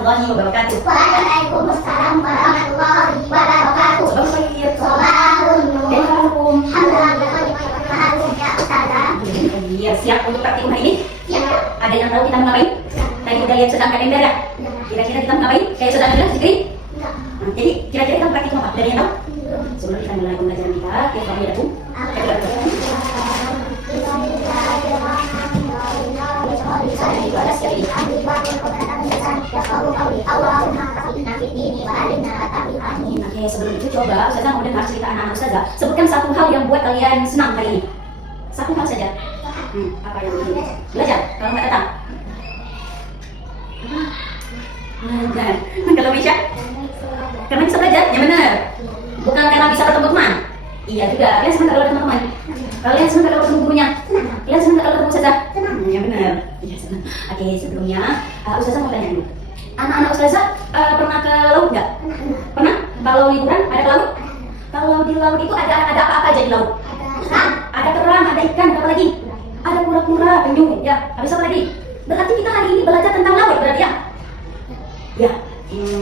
warahmatullahi wabarakatuh. Waalaikumsalam warahmatullahi wabarakatuh. Assalamualaikum. Iya, siap untuk praktikum hari ini? Ada yang tahu kita mau ngapain? Tadi udah lihat sedang kalender ya? Kira-kira kita mau ngapain? Kayak sedang kalender sendiri? Jadi kira-kira kita praktikum apa? Dari yang tahu? Sebelum kita mulai pembelajaran kita, kita kami ada Oke, sebelum itu coba Ustazah mau dengar cerita anak-anak Ustazah. Sebutkan satu hal yang buat kalian senang hari ini. Satu hal saja. Apa yang ini? Belajar. Kalau nggak datang. Belajar. Kalau Misha? Karena bisa belajar, ya benar. Bukan karena bisa ketemu teman. Iya juga. Kalian senang kalau ketemu teman. Kalian senang kalau ketemu gurunya. Kalian senang kalau ketemu Ustazah. Ya benar. Iya senang. Oke, sebelumnya Ustazah mau tanya dulu. Anak-anak Ustazah pernah ke laut nggak? Pernah? Kalau liburan ada ke laut? Kalau di laut itu ada apa-apa aja di laut? Ada kerang, ada ikan, apa lagi? Ada kura-kura, penyu, ya. Habis apa lagi? Berarti kita hari ini belajar tentang laut, berarti ya? Ya.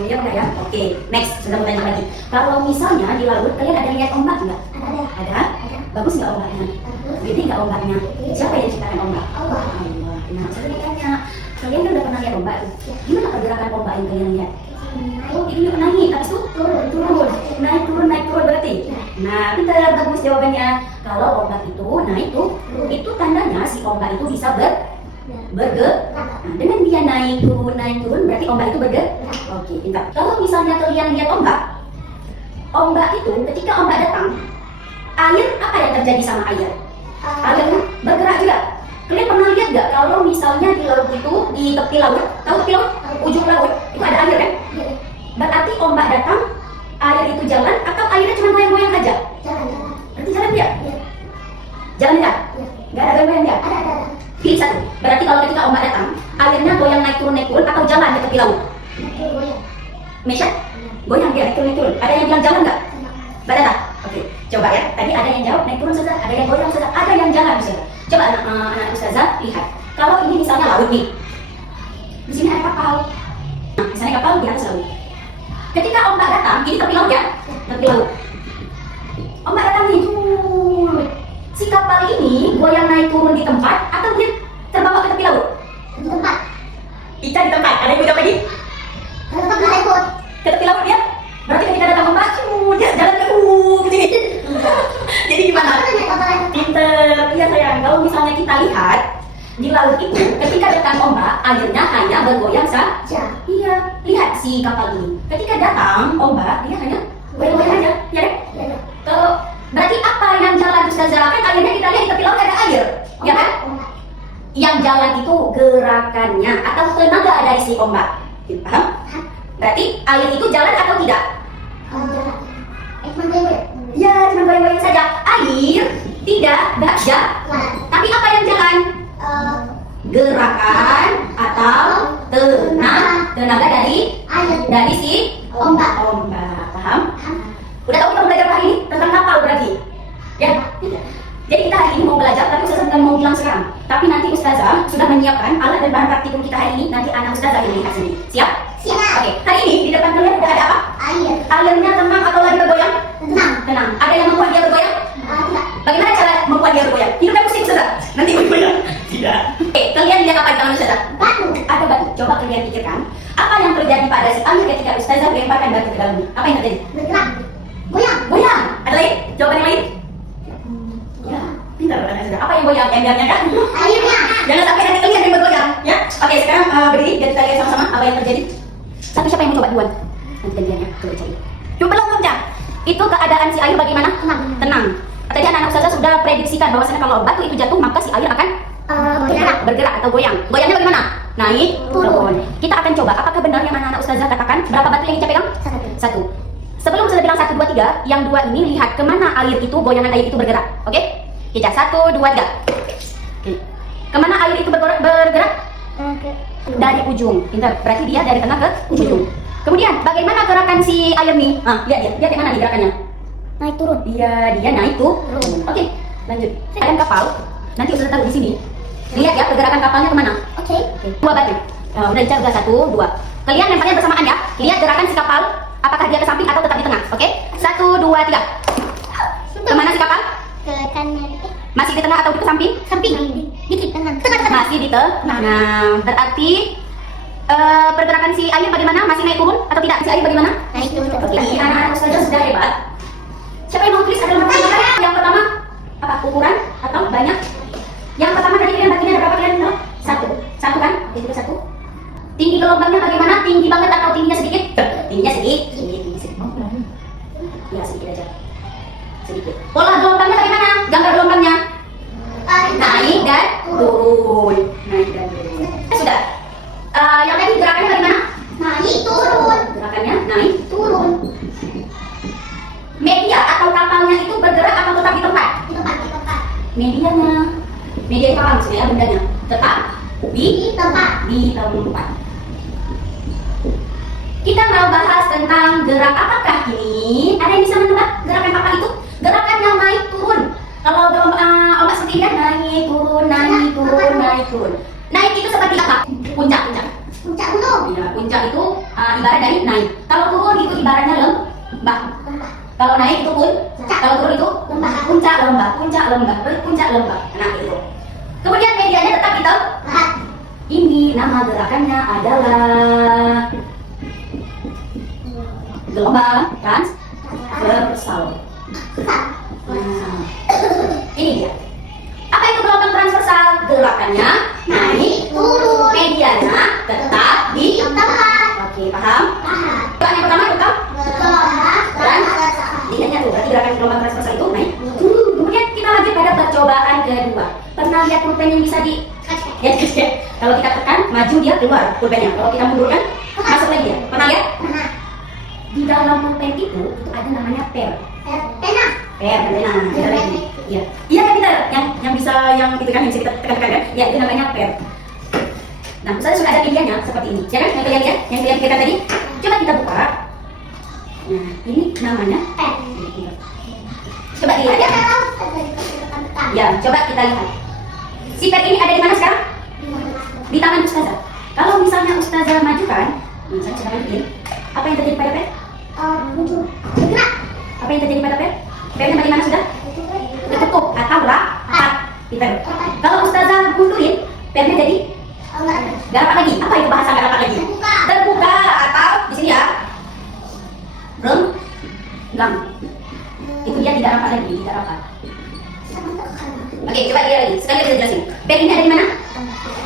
Ya enggak ya? Oke, next, sudah mau tanya lagi. Kalau misalnya di laut kalian ada lihat ombak nggak? Ada? Bagus nggak ombaknya? Gede nggak ombaknya? Siapa yang ciptakan ombak? Allah. Nah, saya tanya, kalian udah pernah lihat ombak tuh? Gimana pergerakan ombak yang kalian lihat? Oh, ini naik, habis itu turun, naik turun berarti. Nah, pintar, bagus jawabannya. Kalau ombak itu naik tuh, itu tandanya si ombak itu bisa bergerak. Nah, dengan dia naik turun, berarti ombak itu bergerak. Oke, pintar. Kalau misalnya kalian lihat ombak itu ketika ombak datang, air apa yang terjadi sama air? Airnya bergerak juga. Kalian pernah lihat nggak kalau misalnya di laut itu, di tepi laut, tahu tepi laut, ujung laut itu ada air kan? Berarti ombak datang, air itu jalan atau airnya cuma goyang-goyang aja? Berarti jalan dia? Jalan dia? Nggak ada goyang-goyang dia? Ada. Pilih satu. Berarti kalau ketika ombak datang, airnya goyang naik turun atau jalan di tepi laut? Mesya? Goyang dia, naik turun. Ada yang bilang jalan nggak? Baca tak? Oke, coba ya. Tadi ada yang jawab naik turun saja, ada yang goyang saja, ada yang jalan saja. Coba anak Ustazah lihat. Kalau ini misalnya laut nih, di sini ada kapal. Nah, misalnya kapal di atas laut. Ketika ombak datang, ini tepi laut ya, tepi laut. Ombak datang nih, si kapal ini goyang naik turun di tempat atau dia terbawa ke tepi laut? Di tempat. Ica di tempat. Ada yang jawab lagi? Ke tepi laut ya? Berarti ketika datang ombak, dia jalan ke begini. Jadi gimana? Pinter, iya sayang. Kalau misalnya kita lihat di laut itu, ketika datang ombak, airnya hanya bergoyang saja. Iya, lihat si kapal ini. Ketika datang ombak, dia hanya goyang-goyang aja, ya deh? Kalau berarti apa yang jalan Ustazah? Kan airnya kita lihat di tepi laut ada air, ya kan? Yang jalan itu gerakannya atau tenaga dari si ombak. Paham? Berarti air itu jalan atau tidak? Ya, cuma goyang-goyang saja. Air tidak jalan. Tapi apa yang jalan? Gerakan atau tenaga dari si ombak. Paham? Udah tahu kita belajar hari ini tentang kapal berarti? Ya. Jadi kita hari ini mau belajar, tapi Ustazah bukan mau bilang sekarang. Tapi nanti Ustazah sudah menyiapkan alat dan bahan praktikum kita hari ini. Nanti anak Ustazah yang lihat sini. Siap? Oke, hari ini di depan kalian udah ada apa? Air. Airnya tenang atau lagi bergoyang? Tenang. Ada yang membuat dia bergoyang? Tidak. Bagaimana cara membuat dia bergoyang? Hidupnya pusing Ustazah. Nanti bergoyang. Tidak. Oke, kalian lihat apa di tangan Ustazah? Batu. Ada batu. Coba kalian pikirkan, apa yang terjadi pada si air ketika Ustazah melemparkan batu ke dalamnya? Apa yang terjadi? Bergerak. Goyang. Ada lain? Jawaban yang lain? Ya, pintar anak Ustazah. Apa yang goyang? Yang kan? Airnya. Jangan sampai nanti kalian yang bergoyang, ya. Oke, sekarang berdiri dan kita lihat sama-sama apa yang terjadi. Siapa yang mau coba duluan? Nanti gantian ya, coba cari. Coba belum Cak. Itu keadaan si air bagaimana? Tenang. Tadi anak-anak Ustazah sudah prediksikan bahwasanya kalau batu itu jatuh maka si air akan bergerak atau goyang. Goyangnya bagaimana? Naik, turun. Kita akan coba apakah benar yang anak-anak Ustazah katakan. Berapa batu yang Ica pegang? Satu. Sebelum Ustazah bilang 1, 2, 3, yang 2 ini lihat kemana air itu, goyangan air itu bergerak. Oke? Ica 1, 2, 3. Oke. Kemana air itu bergerak? Dari ujung. Pintar. Berarti dia dari tengah ke ujung. Kemudian bagaimana gerakan si air nih? Lihat kayak mana nih gerakannya? Naik turun. Iya, dia naik turun. Oke, lanjut. Ada kapal. Nanti Ustazah taruh di sini. Lihat ya pergerakan kapalnya kemana? Oke. 2 batu. Udah Ica udah 1, 2. Kalian lemparnya bersamaan ya. Lihat gerakan si kapal, apakah dia ke samping atau tetap di tengah. Oke? 1, 2, 3. Kemana si kapal? Ke kanan. Masih di tengah atau di ke samping? Samping. Dikit tengah. Masih di tengah. Nah, berarti pergerakan si air bagaimana? Masih naik turun atau tidak? Si air bagaimana? Naik turun. Oke, anak-anak saja sudah hebat. Siapa yang mau tulis ada nomor berapa? Yang pertama apa? Ukuran atau banyak? Yang pertama tadi kalian baginya ada berapa kalian? No? Satu kan? Oke, itu satu. Tinggi gelombangnya bagaimana? Tinggi banget atau tingginya sedikit? Tingginya sedikit. Tinggi sedikit. Ya sedikit aja. Sedikit. Pola gelombangnya bagaimana? Gambar gelombangnya. Naik dan turun. Naik dan turun. Sudah. Yang tadi gerakannya bagaimana? Naik turun. Gerakannya naik Turun. Media atau kapalnya itu bergerak atau tetap di tempat? Di tempat. Medianya. Media itu apa maksudnya? Bendanya. Tetap Di tempat. di tempat. Kita mau bahas tentang gerak apakah ini? Ada yang bisa menebak gerakan kapal itu? Gerakan yang naik turun. Kalau ombak seperti ini naik turun, naik turun, naik turun. Naik itu seperti apa? Puncak. Puncak gunung. Ya, puncak itu ibarat dari naik. Kalau turun itu ibaratnya lembah. Lembah. Kalau naik itu puncak. Kalau turun itu Lembah. puncak lembah, puncak lembah, puncak lembah. Nah itu. Kemudian medianya tetap di tempat. Ini nama gerakannya adalah gelombang transversal. Nah, ini dia. Apa itu gelombang transversal? Gerakannya naik turun, medianya tetap di tempat. Oke, paham? Paham. Gerakan yang pertama itu Gelombang transversal. ingatnya tuh, berarti gerakan gelombang transversal itu naik turun. Kemudian kita lanjut pada percobaan kedua. Pernah lihat pulpen yang bisa di yes. Kalau kita tekan, maju dia keluar pulpennya. Kalau kita mundurkan, masuk lagi ya. Pernah lihat? Pernah. Di dalam pulpen itu ada namanya per. Pena. Pena. Iya. Iya kan kita yang bisa yang itu kan yang bisa kita tekan kan? Ya itu namanya per. Nah, misalnya sudah ada medianya seperti ini. Ya kan? Yang kalian lihat, yang kalian pikirkan tadi. Coba kita buka. Nah, ini namanya Pen. coba dilihat ya. Ya, coba kita lihat. Si per ini ada di mana sekarang? Di tangan ustazah. Kalau misalnya ustazah majukan, misalnya coba majuin, apa yang terjadi pada per? Muncul. Bergerak. Apa yang terjadi pada per? Pernya bagaimana sudah? Tertutup atau rapat di per. Kalau ustazah mundurin, pernya jadi nggak rapat lagi. Apa itu bahasa nggak rapat lagi? Terbuka. Terbuka atau di sini ya? Renggang. Itu dia tidak rapat lagi, tidak rapat. Oke, coba lihat lagi. Sekali kita jelasin. Per ini ada di mana?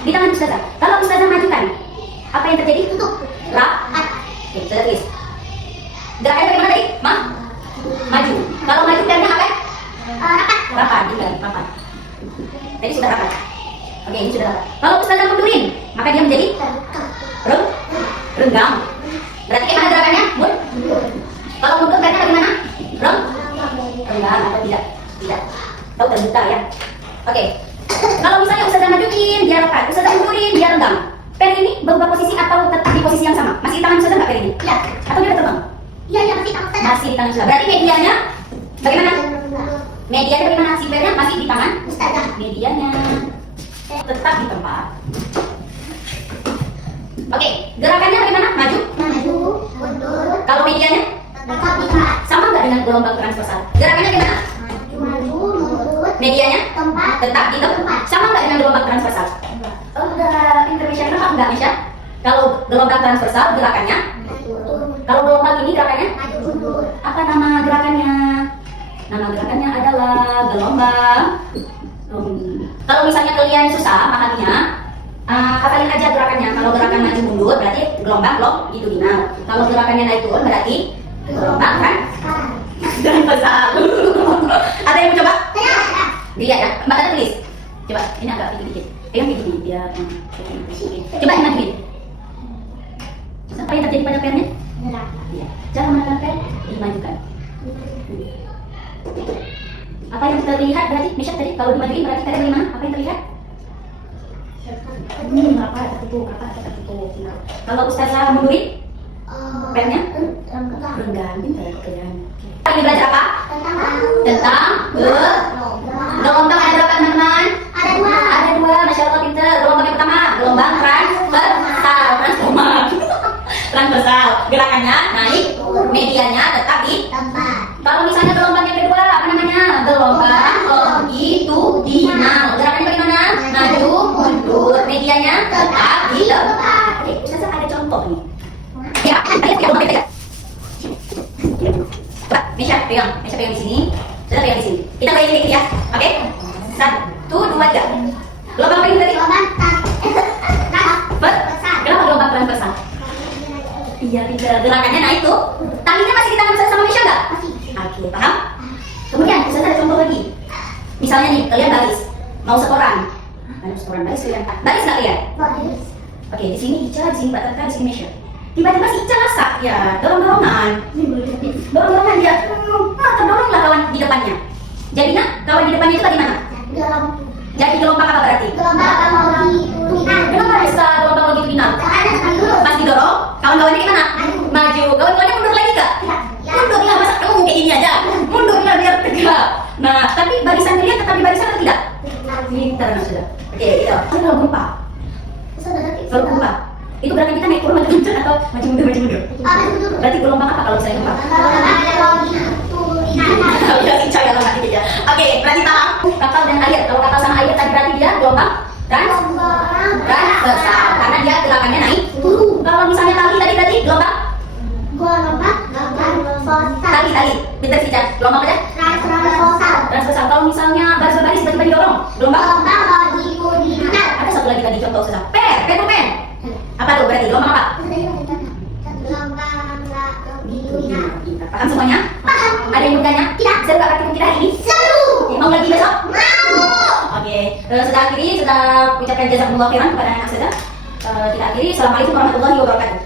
Di tangan ustazah. Kalau ustazah majukan, apa yang terjadi? Tutup. Rapat. Oke, sudah tulis. Gerakannya bagaimana tadi? Maju. Kalau maju pernya apa? Rapat. Rapat, juga rapat. Tadi sudah rapat. Oke, ini sudah rapat. Kalau ustazah mundurin, maka dia menjadi renggang. Berarti gimana gerakannya? Kalau mundur pernya bagaimana? Renggang atau tidak? Tidak. Tahu terbuka ya. Oke. Kalau misalnya ustazah majuin, dia rapat. Ustazah mundurin, dia renggang. Per ini berubah posisi atau tetap di posisi yang sama? Masih di tangan ustazah nggak per ini? Iya. Atau dia terbang? Iya, masih tangan ustazah. Masih di tangan ustazah. Berarti medianya bagaimana? Medianya bagaimana? Si pernya masih di tangan Ustazah. medianya tetap di tempat. Oke, gerakannya bagaimana? Maju. Maju, mundur, Kalau medianya tetap di tempat. sama nggak dengan gelombang transversal? Gerakannya gimana? Maju, mundur, Medianya tempat. tetap di tempat. Sama nggak dengan gelombang transversal? Oh, udah intermission apa enggak, Misha? Kalau gelombang transversal gerakannya, kalau gelombang ini gerakannya, Maju, mundur. apa nama gerakannya? Nama gerakannya adalah gelombang. Kalau misalnya kalian susah pahaminya, hafalin aja gerakannya. Kalau gerakan maju mundur berarti gelombang longitudinal. Kalau gerakannya naik turun berarti gelombang kan? Transversal. Ada yang mau coba? Dilihat ya, Mbak ada tulis. Coba, ini agak dikit-dikit. Pegang gini biar coba imajin. Apa yang terjadi pada pernya? Iya. Cara menekan per dimajukan. Apa yang terlihat berarti Misha tadi kalau dimajuin berarti tadi bagaimana? Apa yang terlihat? Apa tertutup. Kalau ustazah mundurin pernya renggang, pintar kalian. Ini belajar apa? Tentang gelombang ada berapa teman-teman? Ada dua, masya Allah pintar. Gelombang yang pertama, gelombang transversal. Gerakannya naik, medianya tetap di. Tempat. Kalau misalnya gelombang yang kedua, apa namanya? Gelombang longitudinal. Gerakannya bagaimana? Maju, mundur. Medianya tetap di tempat. Oke, Ustazah ada contoh nih. Ya, gelombang kita. Coba, Mesya pegang di sini. Sudah pegang di sini. Kita balik dikit ya. Oke? 1, 2, 3. Gelombang apa ini tadi? Gelombang Kenapa gelombang transversal? Iya, tidak. Gerakannya naik tuh. Talinya masih di tangan saya sama Mesya nggak? Oke, paham? Kemudian, Ustazah ada contoh lagi. Misalnya nih, kalian baris. Mau setoran. Ada setoran baris kalian. Baris nggak kalian? Oke, di sini Ica, di sini Mbak Tata, di sini Mesya. Tiba-tiba si Ica masak, ya dorong-dorongan. Dorong-dorongan dia. Terdoronglah kawan di depannya. Jadinya, kawan di depannya itu bagaimana? Jadi gelombang apa berarti? Kenapa bisa gelombang longitudinal? Pas didorong, kawan-kawannya gimana? Maju. Kawan-kawannya mundur lagi nggak? Mundurlah, masa kamu kayak gini aja? Mundurlah biar tegak. Nah, tapi barisan kalian tetap di barisan atau tidak? Pintar sudah. Oke, itu. Kalau gempa, kalau gempa, itu berarti kita naik turun maju mundur atau maju mundur? Berarti gelombang apa kalau misalnya gempa? Ya, si Ica ya lompat dikit ya. Oke, berarti paham? Kapal dan air. Kalau kapal sama air tadi berarti dia gelombang transversal karena dia gerakannya naik. Kalau misalnya tali gelombang tali. Pintar sih, Ica. Gelombang aja. Transversal. Kalau misalnya baris-baris tiba-tiba didorong, gelombang. Ada satu lagi tadi contoh sudah. Pen. Apa tuh berarti gelombang apa? Paham semuanya? Ada yang bertanya? Tidak. Seru gak praktikum kita hari ini? Seru. Mau lagi besok? Mau. Oke. Sudah akhiri, sudah ucapkan jazakumullah khairan kepada anak saya. Kita akhiri. Assalamualaikum warahmatullahi wabarakatuh.